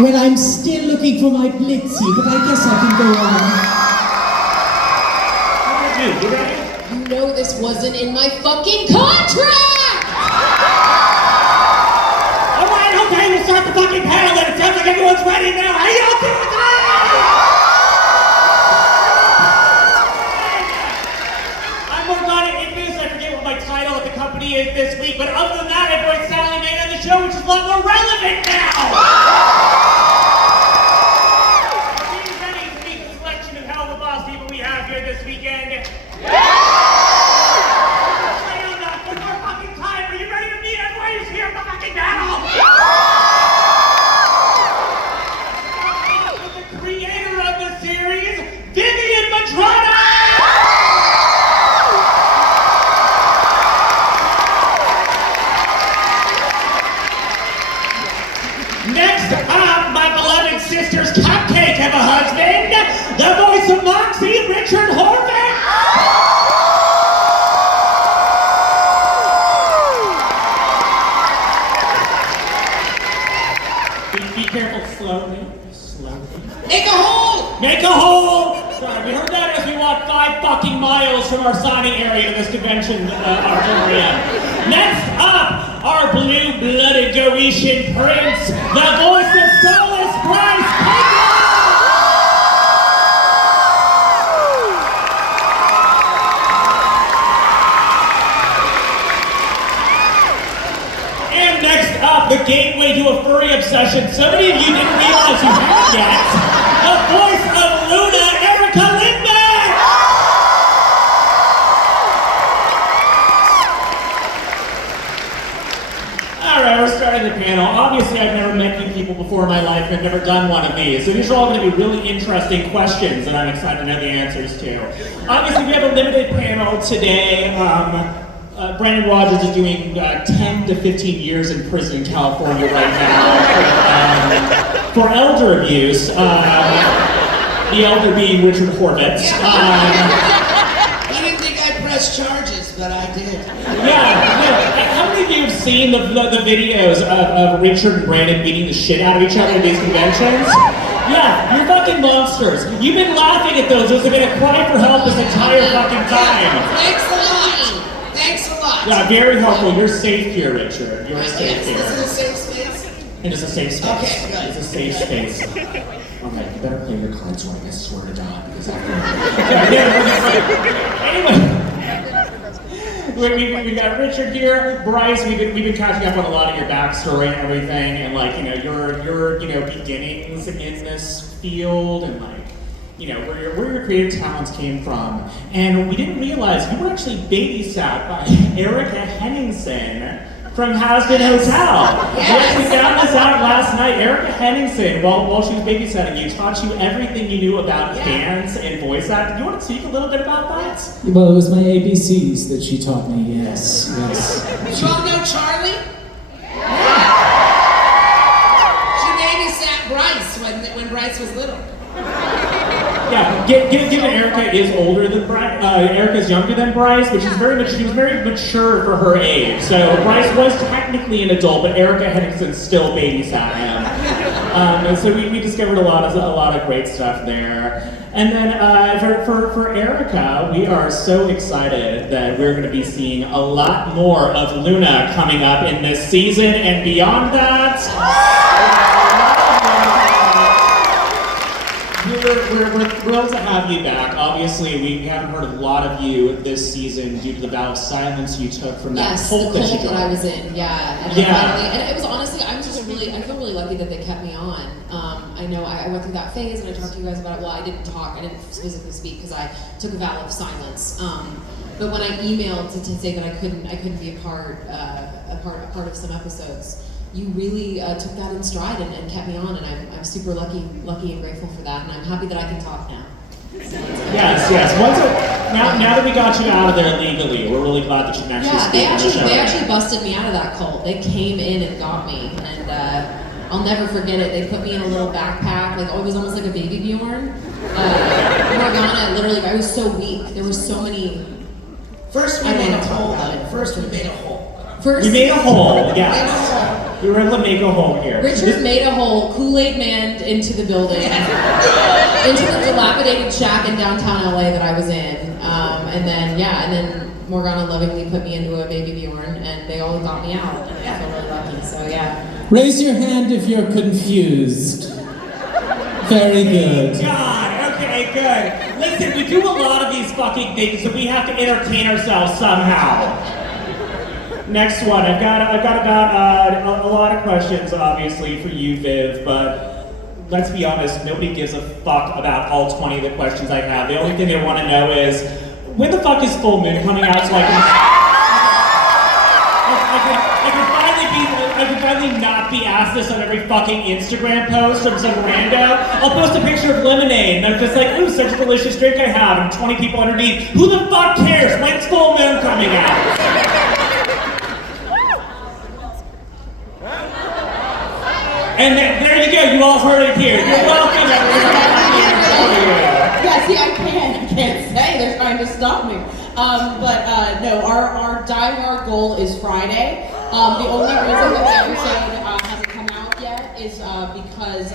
Well, I'm still looking for my Blitzy, but I guess I can go on. You ready? You know this wasn't in my fucking contract! Alright, okay, we'll start the fucking panel then. It sounds like everyone's ready now. Are you okay with that? I'm working on it in news. I forget what my title at the company is this week, but other than that, I voiced Sally Mae on the show, which is a lot more relevant now! Helluva Boss people we have here this weekend. Play on that one more fucking time. Are you ready to meet everybody who's here at the fucking battle? The creator of the series, Vivian Madrana! Next up, my beloved sister's cupcake have a husband, the voice of Moxie, Richard Horvath! Be careful, slowly. Make a hole! Make a hole! Sorry, we heard that as we walked 5 fucking miles from our signing area to this convention auditorium. Next up, our blue-blooded Doretian prince, the voice of Solace, Bryce Pegler! And next up, the gateway to a furry obsession so many of you didn't realize you had yet, the voice of Luna, Erica Lindbergh! Alright, we're starting the panel. Obviously, I've never met you people before in my life, and I've never done one of these. So these are all going to be really interesting questions that I'm excited to know the answers to. Obviously, we have a limited panel today. Brandon Rogers is doing 10 to 15 years in prison in California right now for elder abuse. The elder being Richard Horvath. I didn't think I pressed charges, but I did. Yeah. How many of you have seen the videos of Richard and Brandon beating the shit out of each other at these conventions? Yeah, you're fucking monsters. You've been laughing at those. Those have been a cry for help this entire fucking time. Thanks a lot. Thanks a lot. Yeah, very helpful. You're safe here, Richard. You're safe here. Is it a safe space? It is a safe space. Okay, good. It's a safe space. Okay, you better play your cards right, I swear to God, because Anyway, we got Richard here, Bryce. We've been catching up on a lot of your backstory and everything, and like your beginnings in this field, and like where your creative talents came from. And we didn't realize you were actually babysat by Erica Henningsen from Hasbin Hotel. We actually found this out last night. Erica Henningsen, while she was babysitting you, taught you everything you knew about dance and voice acting. Do you want to speak a little bit about that? Well, it was my ABCs that she taught me, yes. You all know Charlie? She babysat Bryce when Bryce was little. Yeah, given Erica is older than Bryce, Erica's younger than Bryce, which is she was very mature for her age. So Bryce was technically an adult, but Erica Henningsen still babysat him. And so we discovered a lot of great stuff there. And then for Erica, we are so excited that we're going to be seeing a lot more of Luna coming up in this season and beyond that. We're thrilled to have you back. Obviously, we haven't heard a lot of you this season due to the vow of silence you took from that cult that you joined. I was in, and it was honestly, I feel really lucky that they kept me on. I know I went through that phase, and I talked to you guys about it. Well, I didn't physically speak because I took a vow of silence. But when I emailed to say that I couldn't be a part of some episodes, you really took that in stride and kept me on, and I'm super lucky and grateful for that, and I'm happy that I can talk now. Yes. Now that we got you out of there legally, we're really glad that you can actually speak on the show. They actually busted me out of that cult. They came in and got me, and I'll never forget it. They put me in a little backpack, like it was almost like a baby Bjorn. Morgana, literally, I was so weak. There were so many. First we made a hole. We made a hole, yes. We were able to make a hole here. Richard made a hole, Kool-Aid Man into the building, into the dilapidated shack in downtown LA that I was in. And then Morgana lovingly put me into a baby Bjorn, and they all got me out. And I feel really lucky, so yeah. Raise your hand if you're confused. Very good. God, okay, good. Listen, we do a lot of these fucking things, so we have to entertain ourselves somehow. Next one, I've got a lot of questions, obviously, for you, Viv, but let's be honest, nobody gives a fuck about all 20 of the questions I have. The only thing they want to know is, when the fuck is Full Moon coming out so I can finally not be asked this on every fucking Instagram post from some rando? I'll post a picture of lemonade and I'm just like, ooh, such a delicious drink I have, and 20 people underneath, who the fuck cares? When's Full Moon coming out? And there you go, you all heard it here. You're welcome, everyone. Yeah, see, I can't say, they're trying to stop me. No, our die-hard goal is Friday. The only reason that the episode hasn't come out yet is because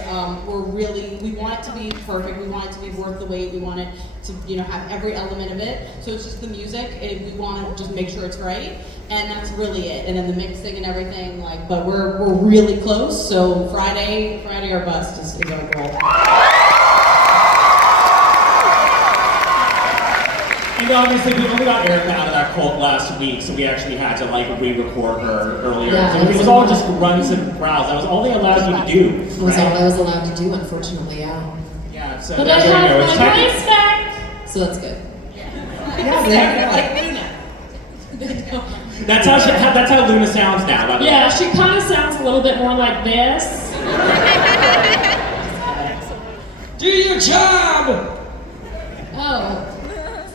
we want it to be perfect, we want it to be worth the wait, we want it to, have every element of it. So it's just the music, we want to just make sure it's right, and that's really it. And then the mixing and everything, but we're really close, so Friday or bust is our goal. And obviously, we only got Erica out of that cult last week, so we actually had to re-record her earlier. Yeah, so it was all just runs and growls. That was all they allowed you to do. It was all I was allowed to do, unfortunately, yeah. Yeah, so But I have my voice back. So that's good. That's how Luna sounds now, by the way. Yeah, she kind of sounds a little bit more like this. Do your job! Oh,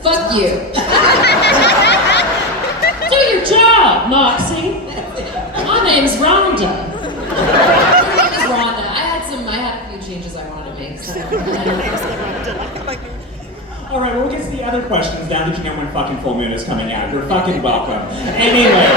fuck you. Do your job, Moxie. My name's Rhonda. Her name is Rhonda. I had a few changes I wanted to make. So. All right, well, we'll get to the other questions now that you know when fucking Full Moon is coming out. You're fucking welcome. Anyway.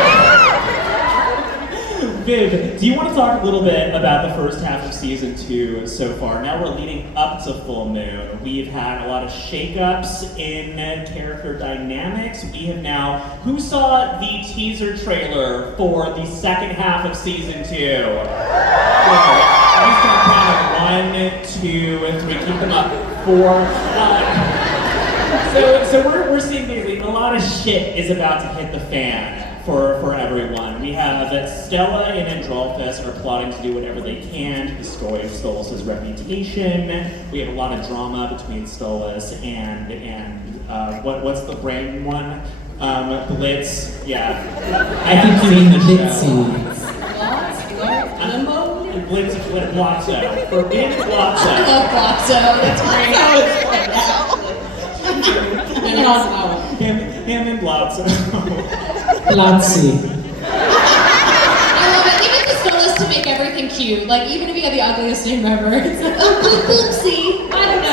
Viv, do you want to talk a little bit about the first half of season 2 so far? Now we're leading up to Full Moon. We've had a lot of shakeups in character dynamics. We have now... Who saw the teaser trailer for the second half of season 2? Let's start counting 1, 2, 3. Keep them up. 4. So we're seeing basically a lot of shit is about to hit the fan. For everyone. We have Stella and Androlphus are plotting to do whatever they can to destroy Stolas' reputation. We have a lot of drama between Stolas and what's the brain one? Blitz. Yeah. I think you mean Blitzy. Limbo? Blitz, Blotzo. Forbidden Blotzo. I love Blotzo. That's great. Him and Blotzo. Blotzy. I love it. Even the Stolas to make everything cute. Even if you had the ugliest name ever. It's like, oh, oopsie. I don't know.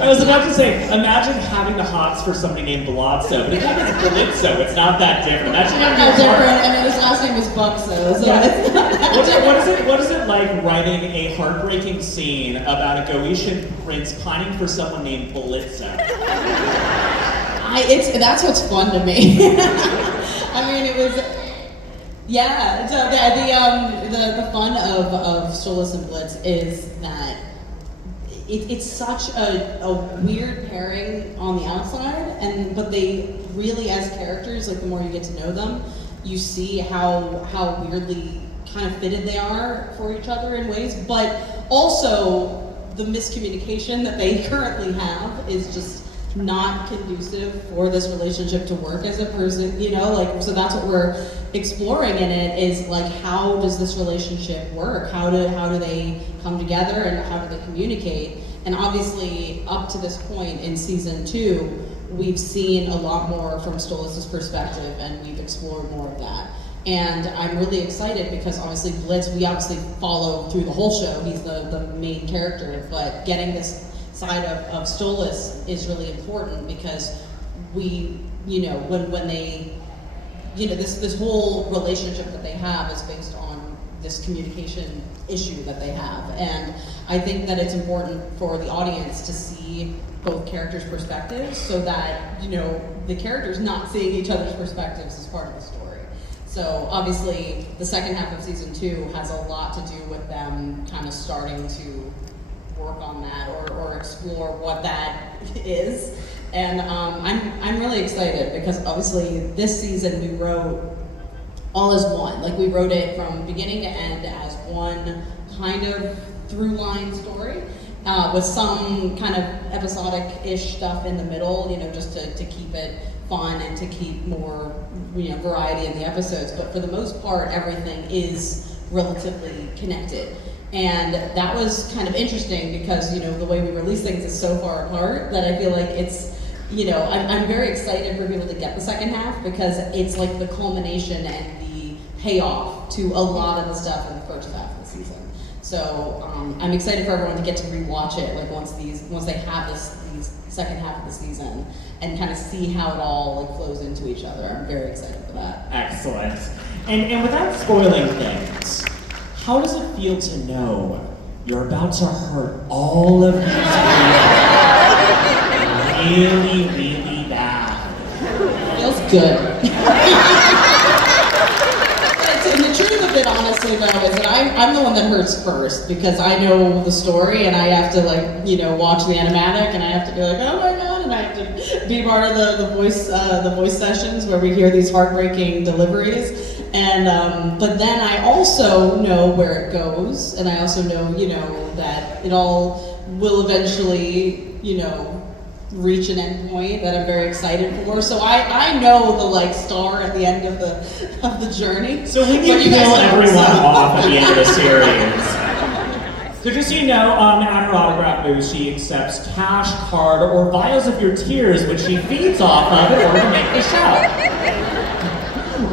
I was about to say, imagine having the hots for somebody named Blotzo, but if it's Blitzo, it's not that different. Imagine having How different, and then his last name is Buxo, so Yeah. it's not that What is it like writing a heartbreaking scene about a Goetian prince pining for someone named Blitzo? That's what's fun to me. I mean, it was, yeah. So the fun of Stolas and Blitz is that it's such a weird pairing on the outside, but they really, as characters, the more you get to know them, you see how weirdly kind of fitted they are for each other in ways, but also the miscommunication that they currently have is just not conducive for this relationship to work as a person, so that's what we're exploring in it, is how does this relationship work? How do they come together, and how do they communicate? And obviously up to this point in season 2, we've seen a lot more from Stolas' perspective, and we've explored more of that. And I'm really excited because obviously Blitz, we obviously follow through the whole show, he's the main character, but getting this side of Stolas is really important because we, when they, this whole relationship that they have is based on this communication issue that they have. And I think that it's important for the audience to see both characters' perspectives so that, the characters not seeing each other's perspectives is part of the story. So obviously the second half of season 2 has a lot to do with them kind of starting to work on that or explore what that is. And I'm really excited because obviously this season we wrote all as one. Like, we wrote it from beginning to end as one kind of through line story, with some kind of episodic-ish stuff in the middle, just to keep it fun and to keep more, variety in the episodes. But for the most part, everything is relatively connected. And that was kind of interesting because, the way we release things is so far apart that I feel like it's, I'm very excited for people to get the second half because it's like the culmination and the payoff to a lot of the stuff in the first half of the season. So I'm excited for everyone to get to rewatch it, like once they have these second half of the season and kind of see how it all flows into each other. I'm very excited for that. Excellent. And without spoiling things, how does it feel to know you're about to hurt all of these people really, really bad? Feels good. And the truth of it, honestly, though, is that I'm the one that hurts first because I know the story and I have to watch the animatic and I have to be like, oh my god, and I have to be part of the voice sessions where we hear these heartbreaking deliveries. And but then I also know where it goes, and I also know that it all will eventually reach an end point that I'm very excited for. So I know the star at the end of the journey. So when you kill everyone off at the end of the series. So just so you know, at her autograph booth, she accepts cash, card, or vials of your tears, which she feeds off of in order to make the show.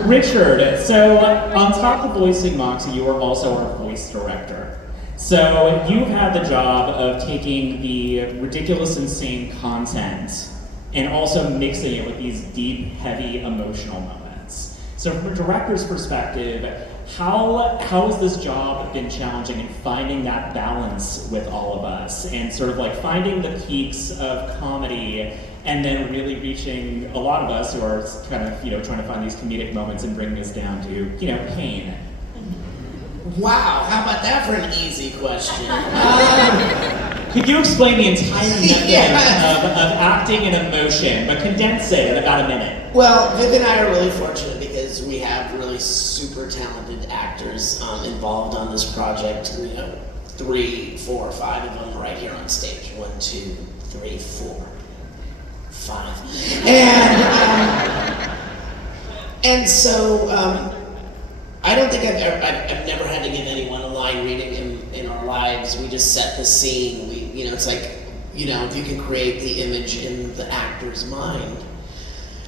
Richard, so on top of voicing Moxie, you are also our voice director. So you've had the job of taking the ridiculous, insane content and also mixing it with these deep, heavy, emotional moments. So from a director's perspective, how has this job been challenging in finding that balance with all of us and sort of finding the peaks of comedy and then really reaching a lot of us who are kind of, trying to find these comedic moments and bringing us down to, pain? Wow, how about that for an easy question? Could you explain the entire method of acting and emotion, but condense it in about a minute? Well, Viv and I are really fortunate because we have really super talented actors involved on this project. 3, 4, 5 of them right here on stage. 1, 2, 3, 4, 5. And so I don't think I've never had to give anyone a line reading in our lives. We just set the scene. It's like, if you can create the image in the actor's mind.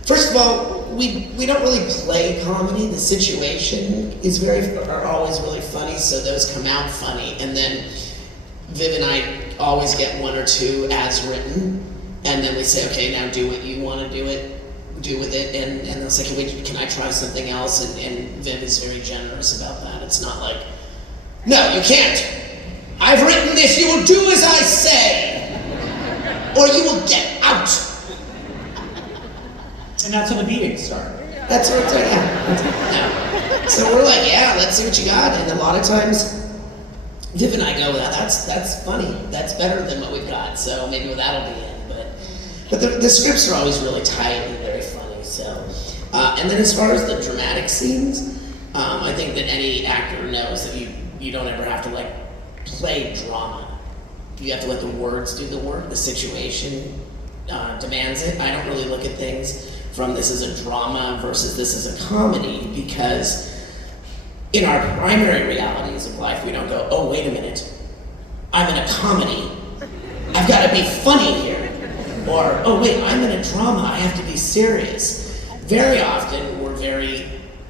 First of all, we don't really play comedy. The situation are always really funny, so those come out funny. And then Viv and I always get 1 or 2 as written, and then we say, okay, now do what you want to do with it, and they'll say, can I try something else? And Viv is very generous about that. It's not like, no, you can't. I've written this, you will do as I say, or you will get out. And that's how the meetings start. That's what it's like, yeah. So we're like, yeah, let's see what you got. And a lot of times, Viv and I go, that's funny. That's better than what we've got. So maybe that'll be in. But the scripts are always really tight and very funny. So, and then as far as the dramatic scenes, I think that any actor knows that you don't ever have to play drama. You have to let the words do the work. The situation demands it. I don't really look at things from this is a drama versus this is a comedy, because in our primary realities of life, we don't go, oh, wait a minute, I'm in a comedy. I've got to be funny here. Or, oh wait, I'm in a drama, I have to be serious. Very often, we're very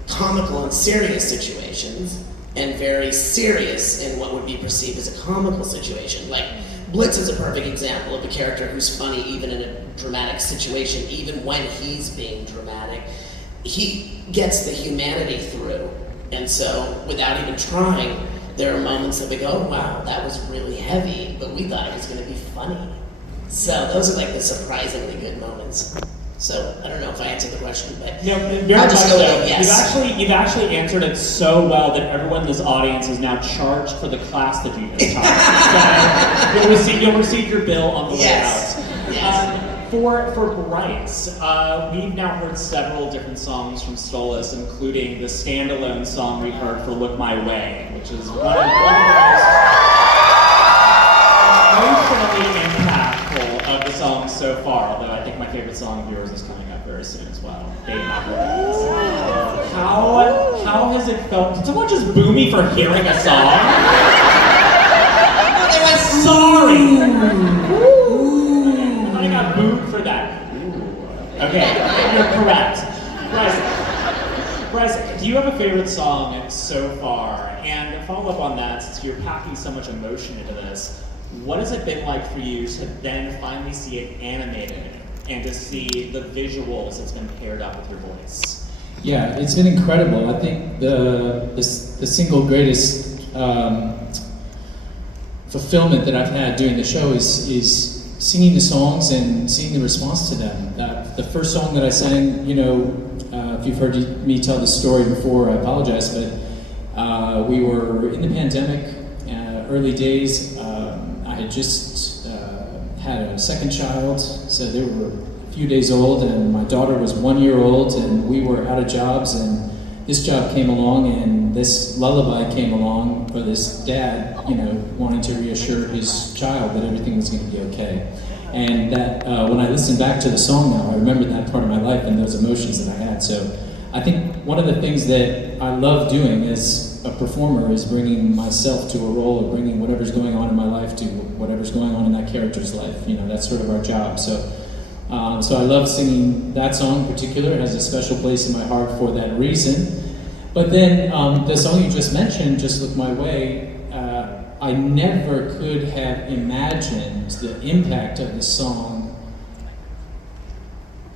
comical in serious situations, and very serious in what would be perceived as a comical situation. Like, Blitz is a perfect example of a character who's funny even in a dramatic situation, even when he's being dramatic. he gets the humanity through. And so, without even trying, there are moments that we go, oh, wow, that was really heavy, but we thought it was going to be funny. So those are like the surprisingly good moments. So I don't know if I answered the question, but no, I'll just go with yes. You've actually answered it so well that everyone in this audience is now charged for the class that you just taught. So you'll receive your bill on the way out. Yes. For Bryce, we've now heard several different songs from Stolas, including the standalone song we heard for "Look My Way," which is one of the most emotionally impactful of the songs so far. Although I think my favorite song of yours is coming up very soon as well. How has it felt? Did someone just boo me for hearing a song? Sorry. I got booed for that. Ooh. Okay, you're correct. Bryce, do you have a favorite song so far? And to follow up on that, since you're packing so much emotion into this, what has it been like for you to then finally see it animated and to see the visuals that's been paired up with your voice? Yeah, it's been incredible. I think the single greatest fulfillment that I've had doing the show is singing the songs and seeing the response to them. The first song that I sang, if you've heard me tell this story before, I apologize, but we were in the pandemic, early days. I had just had a second child, so they were a few days old, and my daughter was 1 year old, and we were out of jobs, and this job came along, and this lullaby came along for this dad, wanting to reassure his child that everything was going to be okay. And that when I listen back to the song now, I remember that part of my life and those emotions that I had. So I think one of the things that I love doing as a performer is bringing myself to a role, or bringing whatever's going on in my life to whatever's going on in that character's life. That's sort of our job. So I love singing that song in particular. It has a special place in my heart for that reason. But then the song you just mentioned, Just Look My Way, I never could have imagined the impact of the song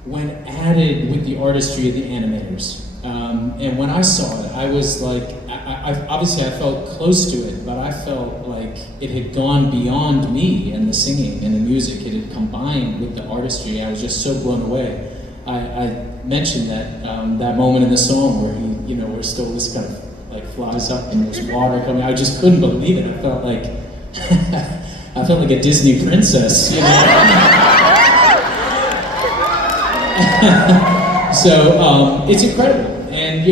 when added with the artistry of the animators. And when I saw it, I was like, obviously I felt close to it, but I felt like it had gone beyond me and the singing and the music. It had combined with the artistry. I was just so blown away. I mentioned that that moment in the song where where Stolas kind of like flies up and there's water coming. I just couldn't believe it. I felt like a Disney princess, So it's incredible. And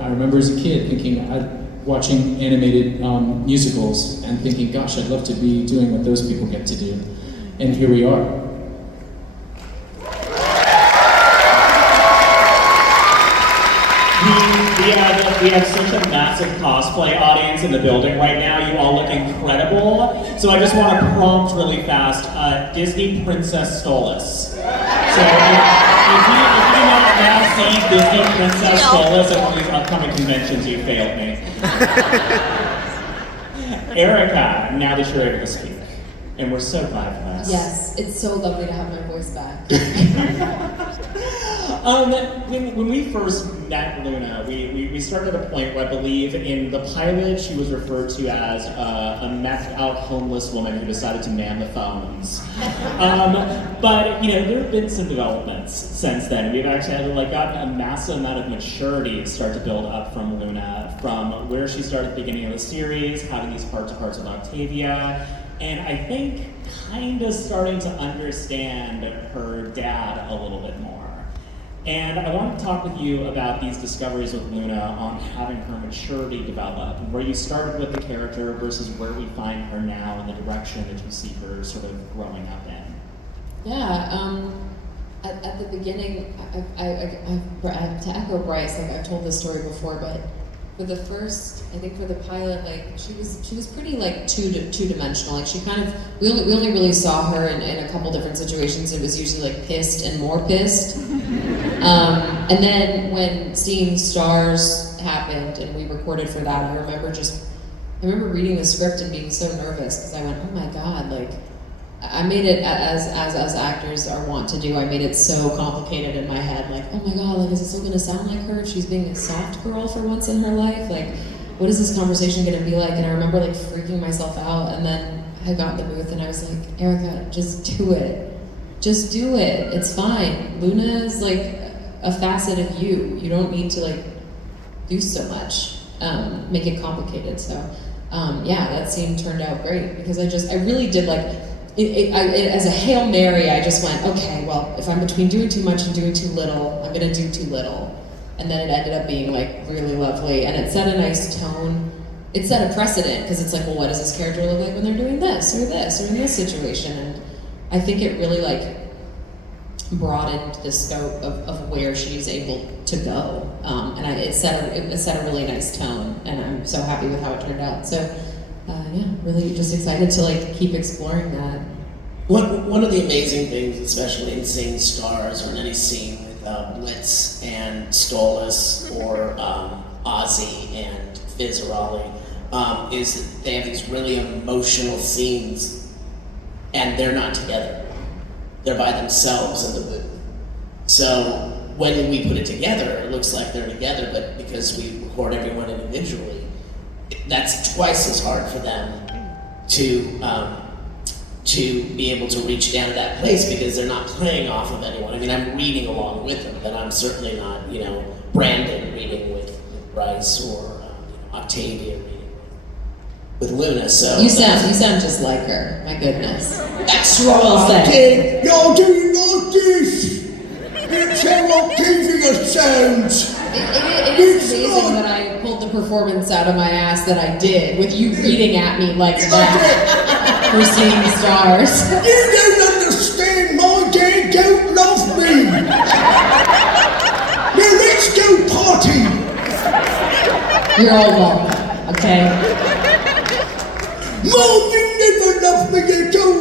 I remember as a kid watching animated musicals and thinking, gosh, I'd love to be doing what those people get to do. And here we are. We have such a massive cosplay audience in the building right now. You all look incredible. So I just want to prompt really fast, Disney Princess Stolas. So if you not now see Disney Princess Stolas at one of these upcoming conventions, you failed me. Erica, now that you're able to speak, and we're so glad for that. Yes, it's so lovely to have my voice back. When we first met Luna, we started at a point where I believe in the pilot she was referred to as a methed out homeless woman who decided to man the phones. But there have been some developments since then. We've actually had gotten a massive amount of maturity start to build up from Luna, from where she started at the beginning of the series, having these heart-to-hearts with Octavia, and I think kind of starting to understand her dad a little bit more. And I want to talk with you about these discoveries with Luna on having her maturity develop, and where you started with the character versus where we find her now and the direction that you see her sort of growing up in. Yeah, at the beginning, to echo Bryce, I've told this story before, but for the first, I think for the pilot, she was pretty two-dimensional. She kind of, we only really saw her in a couple different situations. It was usually pissed and more pissed. And then when Seeing Stars happened and we recorded for that, I remember reading the script and being so nervous because I went, oh my God, I made it as actors are wont to do. I made it so complicated in my head. Like, oh my god, like is it still gonna sound like her if she's being a soft girl for once in her life? Like, what is this conversation gonna be like? And I remember like freaking myself out. And then I got in the booth and I was like, Erica, just do it. Just do it. It's fine. Luna is like a facet of you. You don't need to like do so much. Make it complicated. So yeah, that scene turned out great because I really did like. As a Hail Mary, I just went, okay, well, if I'm between doing too much and doing too little, I'm gonna do too little. And then it ended up being like really lovely, and it set a nice tone. It set a precedent, because it's like, well, what does this character look like when they're doing this, or in this situation? And I think it really like broadened the scope of where she's able to go. And it set a really nice tone, and I'm so happy with how it turned out. So yeah, really just excited to like keep exploring that. One of the amazing things, especially in Seeing Stars or in any scene with Blitz and Stolas or Ozzy and Fizzarolli, is that they have these really emotional scenes and they're not together. They're by themselves in the booth. So when we put it together, it looks like they're together, but because we record everyone individually, that's twice as hard for them to be able to reach down to that place because they're not playing off of anyone. I mean, I'm reading along with them, but I'm certainly not, Brandon reading with Bryce or Octavia reading with Luna. So you sound just like her. My goodness. That's right. Say. You're doing like this. It's how Octavia sounds. It is amazing that I pulled the performance out of my ass that I did with you reading at me like that for Seeing Stars. You don't understand. My dad don't love me. Now let's go party. You're all welcome, okay? Mom, you never loved me at all.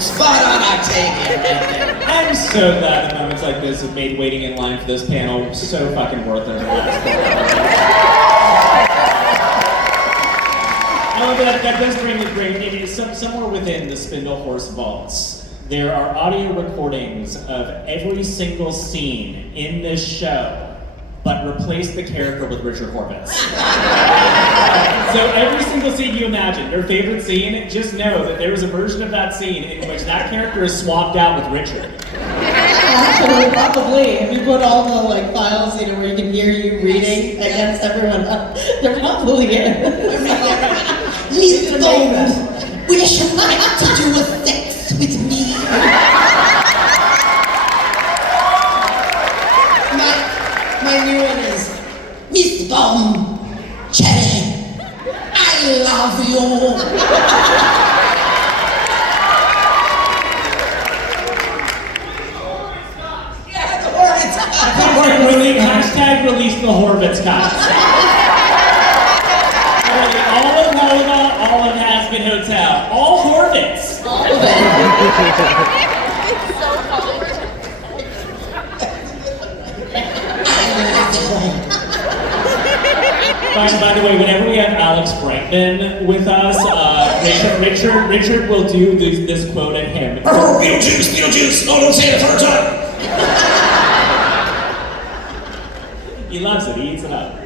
Spot on Octavia right there. I'm so glad that moments like this have made waiting in line for this panel so fucking worth it. That does bring me somewhere within the Spindle Horse vaults. There are audio recordings of every single scene in this show, but replace the character with Richard Horvitz. So every single scene you imagine, your favorite scene, just know that there is a version of that scene in which that character is swapped out with Richard. Actually, probably. If you put all the like files, where you can hear you reading against everyone else, they're probably in. Leave it alone. Would you like to do a sex with me? My new one is Miss Bomb Cherry. I love you. Yeah, the Horvitz cops. Hashtag release the Horvitz cops. All of Helluva, all of Aspen Hotel, all Horvitz. All of it. By the way, whenever we have Alex Brightman with us, Richard will do this quote at him. Oh, Beetlejuice! Oh, don't say it a third time! He loves it. He eats it up.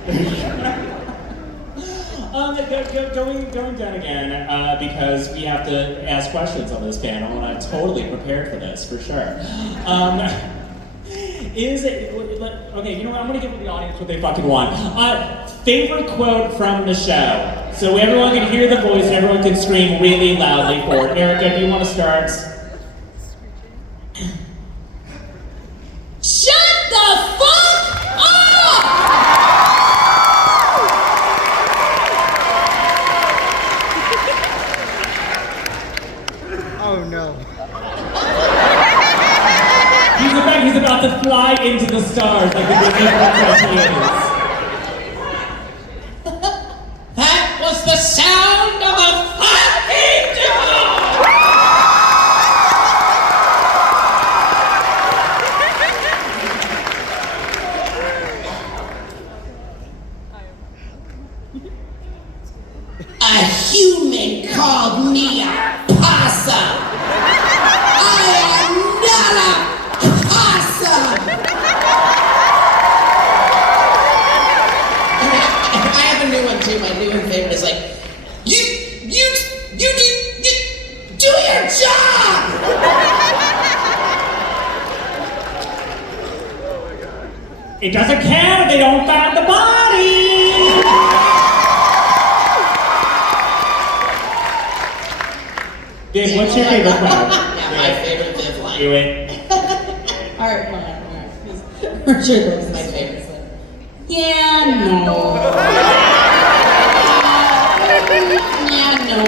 Going down again, because we have to ask questions on this panel, and I'm totally prepared for this, for sure. Okay, you know what, I'm gonna give the audience what they fucking want. Favorite quote from the show. So everyone can hear the voice and everyone can scream really loudly for it. Erica, do you want to start? Shut the fuck up! Oh no. He's about to fly into the stars like the Disney princess he is. That was the sound of a fucking dog! human called me a possum. I am not a possum. I have a new one too. My new favorite is like, you do your job. It doesn't count if they don't find the body! Viv, what's your favorite quote? Yeah, my favorite Viv line. Do it. Alright, fine. Richard was My favorite. Yeah, no. Yeah, no.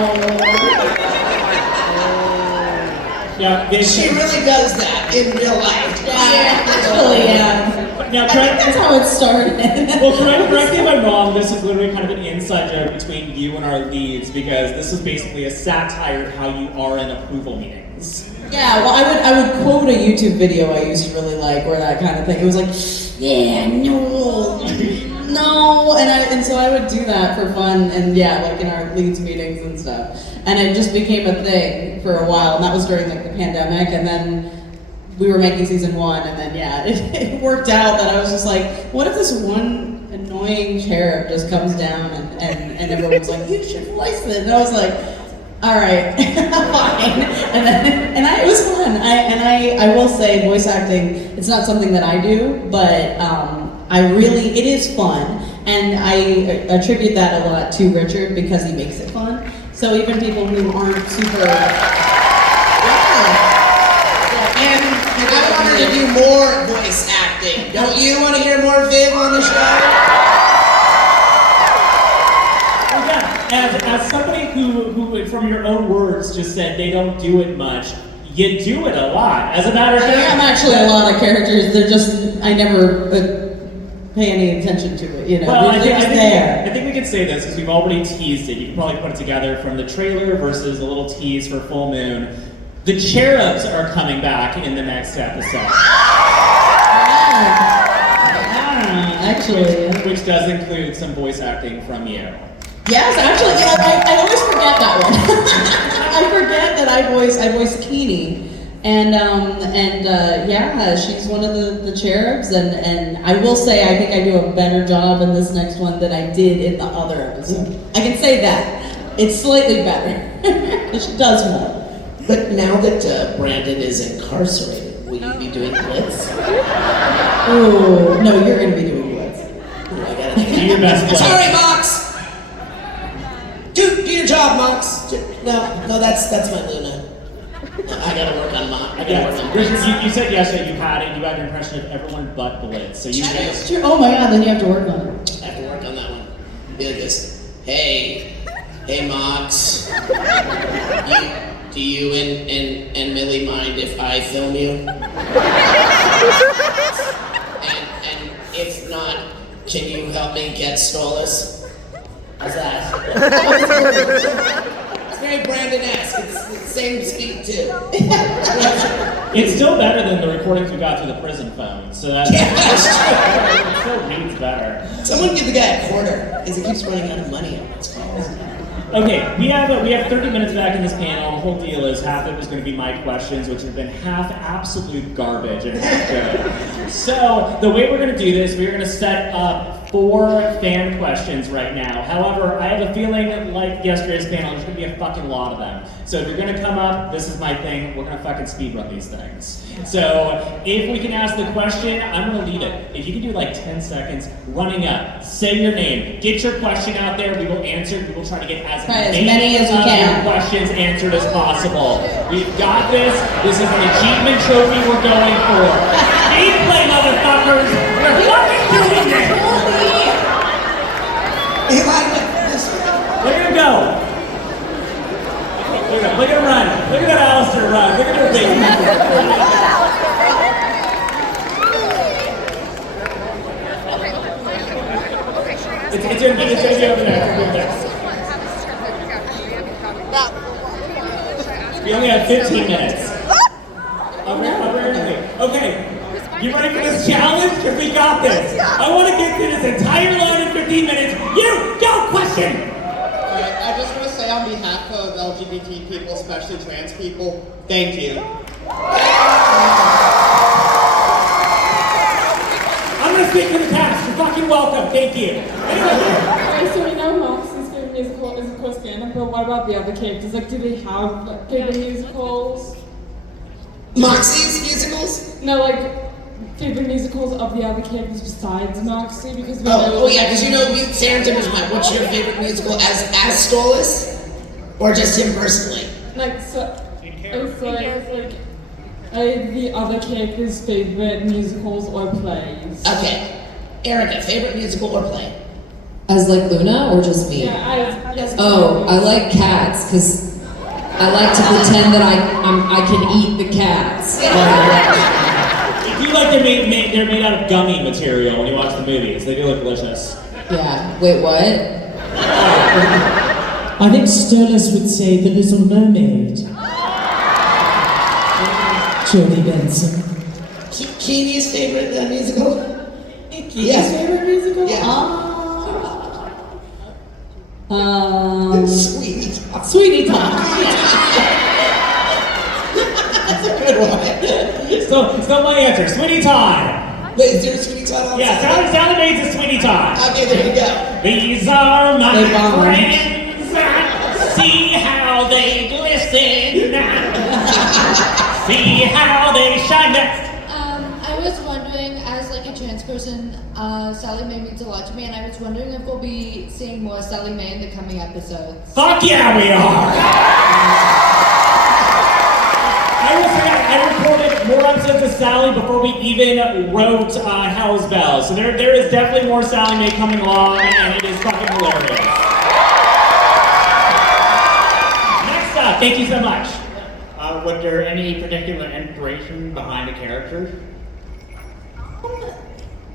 Yeah, Viv, She really does that in real life. Yeah, actually, yeah. Now, I think that's how it started. well, correct me if I'm wrong, this is literally kind of an inside joke between you and our leads because this is basically a satire of how you are in approval meetings. Yeah, well, I would quote a YouTube video I used to really like, where that kind of thing. It was like, yeah, no, no, and so I would do that for fun, and yeah, like in our leads meetings and stuff. And it just became a thing for a while, and that was during like the pandemic, and then we were making season 1, and then yeah, it worked out that I was just like, what if this one annoying cherub just comes down and everyone was like, you should voice it, and I was like, all right, fine. It was fun. I will say, voice acting, it's not something that I do, but it is fun, and I attribute that a lot to Richard because he makes it fun. So even people who aren't super, And I want her to do more voice acting. Don't you want to hear more Viv on the show? As somebody who, from your own words, just said they don't do it much, you do it a lot. As a matter of I fact, am actually a lot of characters. They're just, I never pay any attention to it, you know. well, I they're just there. think we can say this because we've already teased it. You can probably put it together from the trailer versus a little tease for Full Moon. The cherubs are coming back in the next episode. Actually. Which does include some voice acting from you. Yes, actually, yeah, I always forget that one. I forget that I voice Keenie, and yeah, she's one of the cherubs, and I will say I think I do a better job in this next one than I did in the other episode. I can say that it's slightly better because she does more. But now that Brandon is incarcerated, will you be doing Blitz? Oh no, you're gonna be doing Blitz. I gotta Do your best play. Sorry, Mox. Do your job, Mox. No, that's my Luna. No, I gotta work on Mox. I gotta work on Blitz. Richard, you said yesterday you had your impression of everyone but Blitz. So you That's true. Oh my god, then you have to work on it. I have to work on that one. Be like this. Hey, Mox. Do you and Millie mind if I film you? and if not, can you help me get Stolas? How's that? It's very Brandon-esque. It's the same speak too. It's still better than the recordings we got through the prison phone. So that's Yeah, that's it still reads better. Someone give the guy a quarter, because he keeps running out of money on his calls. Okay, we have 30 minutes back in this panel. The whole deal is half of it was going to be my questions, which have been half absolute garbage and half good. So the way we're going to do this, we're going to set up 4 fan questions right now. However, I have a feeling that like yesterday's panel, there's going to be a fucking lot of them. So if you're going to come up, this is my thing. We're going to fucking speedrun these things. So if we can ask the question, I'm going to lead it. If you can do like 10 seconds, running up, say your name, get your question out there. We will answer. We will try to get as many as we of can. your questions answered as possible. We've got this. This is an achievement trophy we're going for. Gameplay, motherfuckers. We're fucking doing this. He liked this. Look at him go. Look at him run. Look at that Alistair run. Look at her baby. It's gonna be over there. We only have 15 minutes. Okay, you ready for this challenge? Because we got this. I want to get through this entire line in 15 minutes. You go question. Alright, I just want to say say on behalf of LGBT people, especially trans people, thank you. I'm gonna speak for the cast. You're fucking welcome. Thank you. Okay, so we know Moxie's favorite musical is of course Phantom, but what about the other characters? Like, do they have favorite musicals? Moxie's musicals? No, like favorite musicals of the other characters besides Moxie, because we know. Oh yeah, because you know, Sarandon is my. What's your favorite musical as Stolas, or just him personally? Like so, it's like the other characters' favorite musicals or plays. Okay, Erica, favorite musical or play? As like Luna or just me? Yeah, Oh, I like cats because I like to pretend that I can eat the cats. If you like, they're made out of gummy material when you watch the movies. They do look delicious. Yeah. Wait, what? I think Stolas would say The Little Mermaid. Jodie Benson. Keeney's favorite musical? Keeney's favorite musical? Yeah. Sweetie Talk. Sweetie Talk. That's a good one. Still my answer. Sweeney Todd. Wait, is there a Sweetie Todd on Yeah, Sally Mae's a Sweeney Todd. Okay, there you go. These are my They bombed. friends. See how they glisten. See how they shine. I was wondering, as like a trans person, Sally Mae means a lot to me, and I was wondering if we'll be seeing more Sally Mae in the coming episodes. Fuck yeah, we are! I will say I recorded more episodes of Sally before we even wrote Hell's Bells. So there is definitely more Sally Mae coming along, and it is fucking hilarious. Next up, thank you so much. Was there any particular inspiration behind the characters?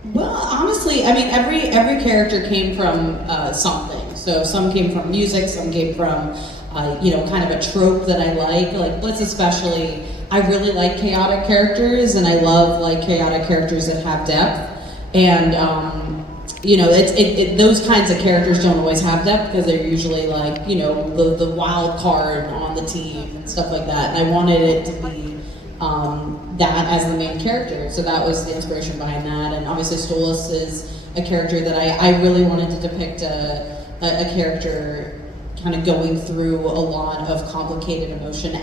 Well, honestly, I mean, every character came from something. So some came from music, some came from, kind of a trope that I like. Like Blitz especially, I really like chaotic characters, and I love like chaotic characters that have depth. And those kinds of characters don't always have depth because they're usually like, the wild card on the team and stuff like that. And I wanted it to be that as the main character. So that was the inspiration behind that. And obviously Stolas is a character that I really wanted to depict a character kind of going through a lot of complicated emotion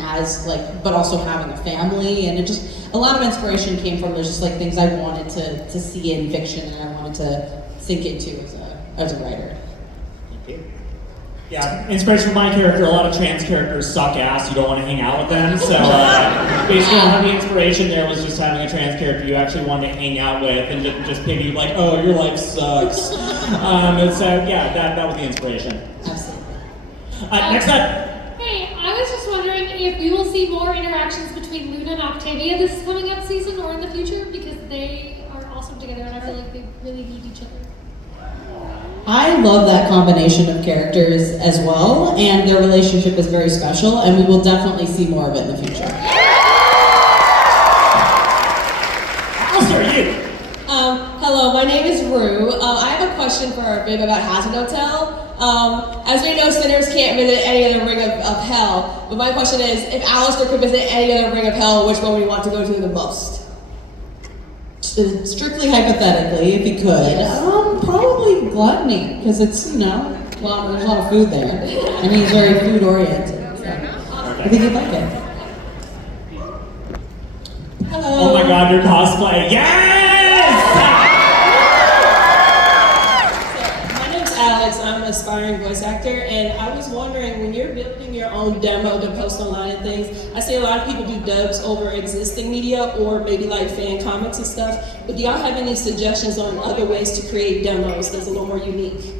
but also having a family. And it just, a lot of inspiration came from just like things I wanted to see in fiction and I wanted to sink into as a writer. Yeah, inspiration for my character, a lot of trans characters suck ass, you don't want to hang out with them, so basically a lot of the inspiration there was just having a trans character you actually wanted to hang out with and just maybe like, oh, your life sucks. And so, yeah, that was the inspiration. Absolutely. Next up. Hey, I was just wondering if we will see more interactions between Luna and Octavia this coming up season or in the future, because they are awesome together and I feel like they really need each other. I love that combination of characters as well, and their relationship is very special, and we will definitely see more of it in the future. Alistair, you. Hello, my name is Rue. I have a question for our babe about Hazard Hotel. As we know, sinners can't visit any other ring of hell, but my question is, if Alistair could visit any other ring of hell, which one would he want to go to the most? Strictly hypothetically, if he could, probably gluttony, because it's, there's a lot of food there. And he's very food oriented, so I think he'd like it. Hello. Oh my god, your cosplay. Yes! My name's Alex. I'm an aspiring voice actor, and I was wondering, when you're building your own demo to post online and things, I see a lot of people do dubs over existing media or maybe like fan comics and stuff, but do y'all have any suggestions on other ways to create demos that's a little more unique?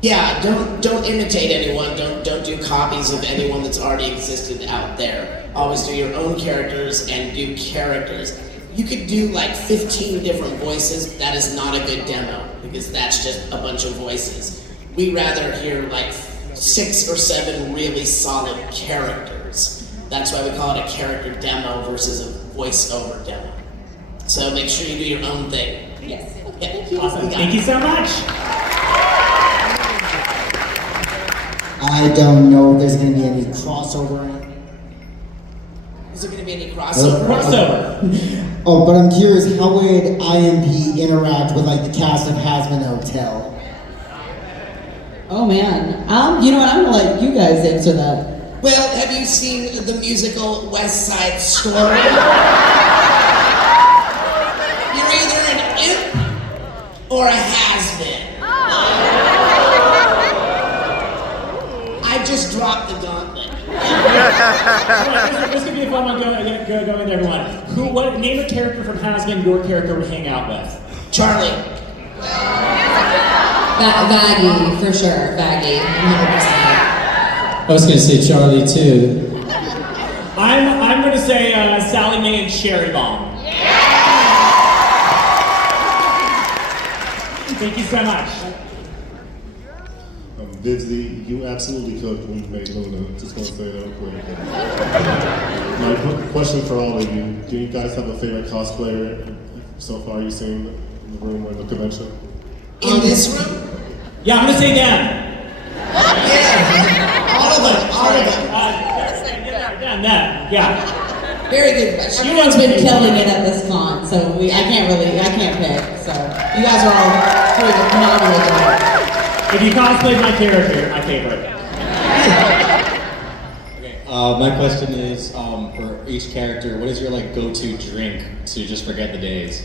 Yeah, don't imitate anyone. Don't do copies of anyone that's already existed out there. Always do your own characters and do characters. You could do like 15 different voices. That is not a good demo because that's just a bunch of voices. We'd rather hear like 6 or 7 really solid characters. That's why we call it a character demo versus a voiceover demo. So make sure you do your own thing. Yes. Yeah. Thank you. Awesome. Thank you so much. I don't know if there's gonna be any crossover. Is there going to be any crossover? Oh, but I'm curious, how would IMP interact with like the cast of Hazbin Hotel? Oh man, you know what? I'm gonna let you guys answer that. Well, have you seen the musical West Side Story? You're either an imp or a has-been. I just dropped the gauntlet. This could be a fun one going to everyone. What name a character from Has-Been your character would hang out with? Charlie. Vaggie, for sure. Vaggie, 100%. I was going to say Charlie too. I'm going to say Sally Mae and Cherry Bomb. Thank you so much. Vivsy, you absolutely cooked when you made Luna. Just want to say that real quick. My question for all of you: do you guys have a favorite cosplayer so far you've seen in the room or in the convention? In this room? Yeah, I'm going to say them. Yeah, all of them. Yeah. Very good question. Everyone's been killing it at this con, so I can't pick. So you guys are all doing a phenomenal job. If you cosplayed my character, my favorite. Okay, my question is, for each character, what is your like go-to drink to just forget the days?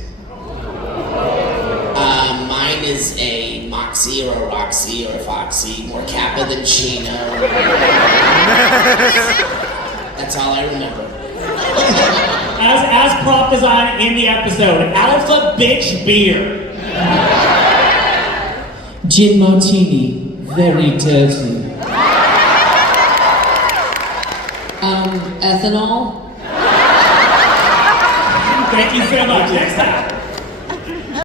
Mine is a Moxie or a Roxy or a Foxy, more Kappa than Chino. That's all I remember. As prop design in the episode, Alpha Bitch Beer. Gin martini, very dirty. Ethanol. Thank you so much. Next time.